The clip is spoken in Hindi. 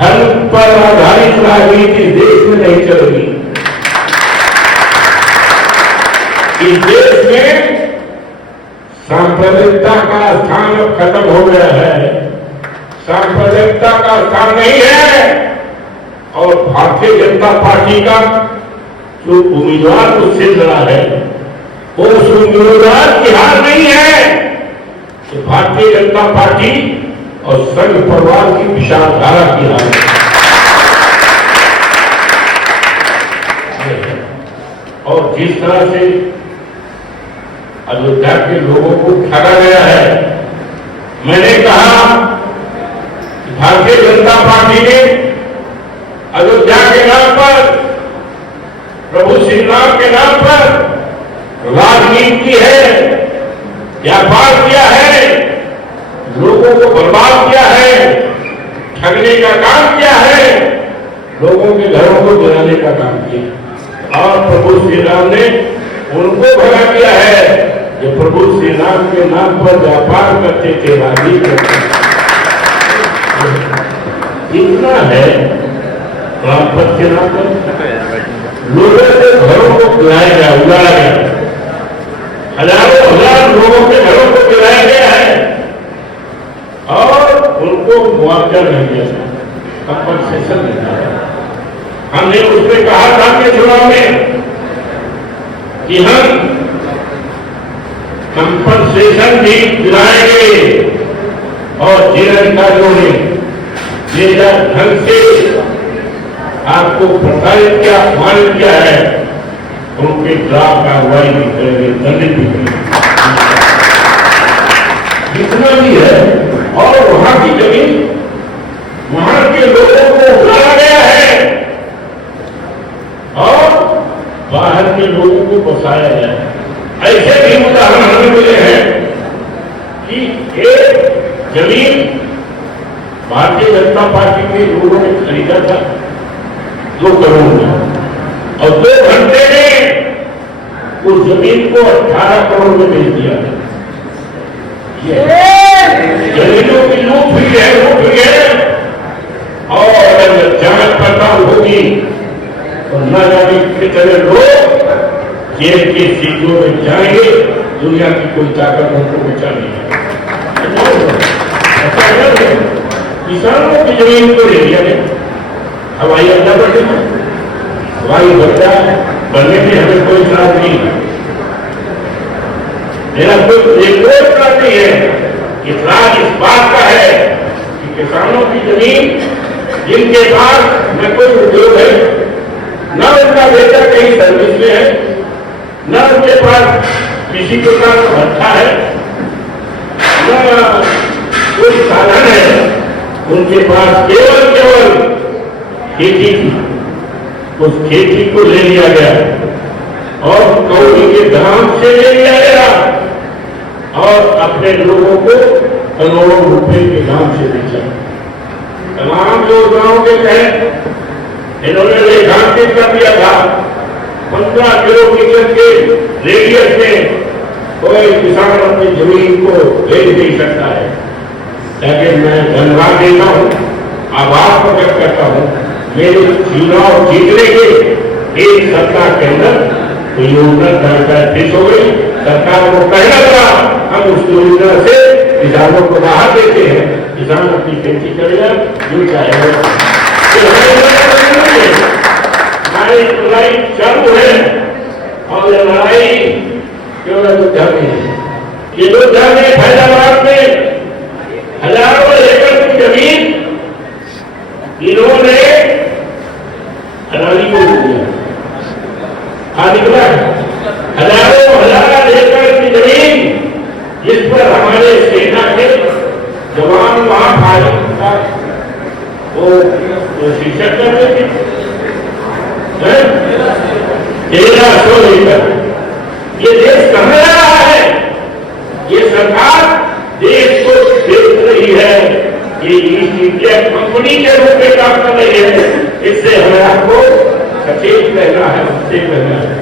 धर्म पर आधारित राजनीति देश में नहीं चल रही। इस देश में सांप्रदायिकता का स्थान अब खत्म हो गया है। सांप्रदायिकता का स्थान नहीं है। और भारतीय जनता पार्टी का जो उम्मीदवार उससे लड़ा है वो उस उम्मीदवार की हार नहीं है। तो भारतीय जनता पार्टी और संघ परिवार की विचारधारा की हार है। और जिस तरह से अयोध्या के लोगों को ठगा गया है, मैंने कहा कि भारतीय जनता पार्टी ने अयोध्या के नाम पर, प्रभु श्री राम के नाम पर राजनीति है, व्यापार किया है, लोगों को बर्बाद किया है, ठगने का काम किया है, लोगों के घरों को गिराने का काम किया। और प्रभु श्री राम ने उनको भगा दिया है जो प्रभु श्री राम के नाम पर व्यापार करते थे, राजनीति करते थे। इतना है राम पद के नाम पर लोगों के घरों को गिराया गया, उड़ाया गया। हजारों हजार लोगों के घरों को गिराया गया है और उनको मुआवजा नहीं दिया, कंपनसेशन नहीं दिया। हमने उसमें कहा था कि चुनाव में कि हम कंपनसेशन भी दिलाएंगे और जिन अधिकारियों ने जिस ढंग से आपको प्रसारित किया, अपमानित किया है, उनके खिलाफ कार्रवाई भी करेंगे, दंडित भी करेंगे। जितना भी है। और वहां की जमीन, वहां के लोगों को उठाया गया है और बाहर के लोगों को बसाया गया है। ऐसे भी उदाहरण हमें मिले हैं कि एक जमीन भारतीय जनता पार्टी के लोगों ने खरीदा था 2 करोड़ में और 2 घंटे में उस जमीन को 18 करोड़ में बेच दिया। जमीनों की लूट हुई है और अगर जांच पड़ताल होगी तो न जाने कितने लोग जेल के सीटों में जाएंगे। दुनिया की कोई ताकत उनको बचा नहीं है। किसानों की जमीन को ले लिया गया। हवाई अड्डा बने, हवाई अड्डा बनने में हमें कोई इतराज नहीं है। मेरा कोई इतराज नहीं है। इतराज इस बात का है कि किसानों की जमीन जिनके पास न कोई उद्योग है, न उनका बेटा कहीं सर्विस में है, न उनके पास किसी प्रकार का भत्ता है, न कोई साधन है, उनके पास केवल खेती थी। उस खेती को ले लिया गया और कौड़ी के दाम से ले लिया गया और अपने लोगों को करोड़ों रुपए के दाम से बेचा। तमाम योजनाओं के तहत इन्होंने रेखांकित कर दिया था 15 किलोमीटर के रेडियस में कोई किसान अपनी जमीन को बेच नहीं सकता है। लेकिन मैं धन्यवाद देता हूँ, आभार प्रकट करता हूँ, मेरे चुनाव जीतने के एक सप्ताह के अंदर योजना फिक्स हो गई। सरकार को कहना था हम उस योजना से किसानों को राहत देते हैं, किसान अपनी खेती करेगा जो चाहेगा। हमारी लड़ाई चालू है और ये लड़ाई केवल अयोध्या में है। अयोध्या में, फैजाबाद में हजारों एकड़ की जमीन इन्होंने अनाली को दिया। निकला हजारों एकड़ की जमीन जिस पर हमारे सेना के जवान वहां फायरिंग था वो शिक्षक कर रहे थे। 1300 एकड़। ये देश कहाँ जा रहा है? ये सरकार देश को देख रही है, ये ईस्ट इंडिया कंपनी के रूप में काम कर रही है। इससे हमें आपको सचेत रहना है, सचेत रहना है।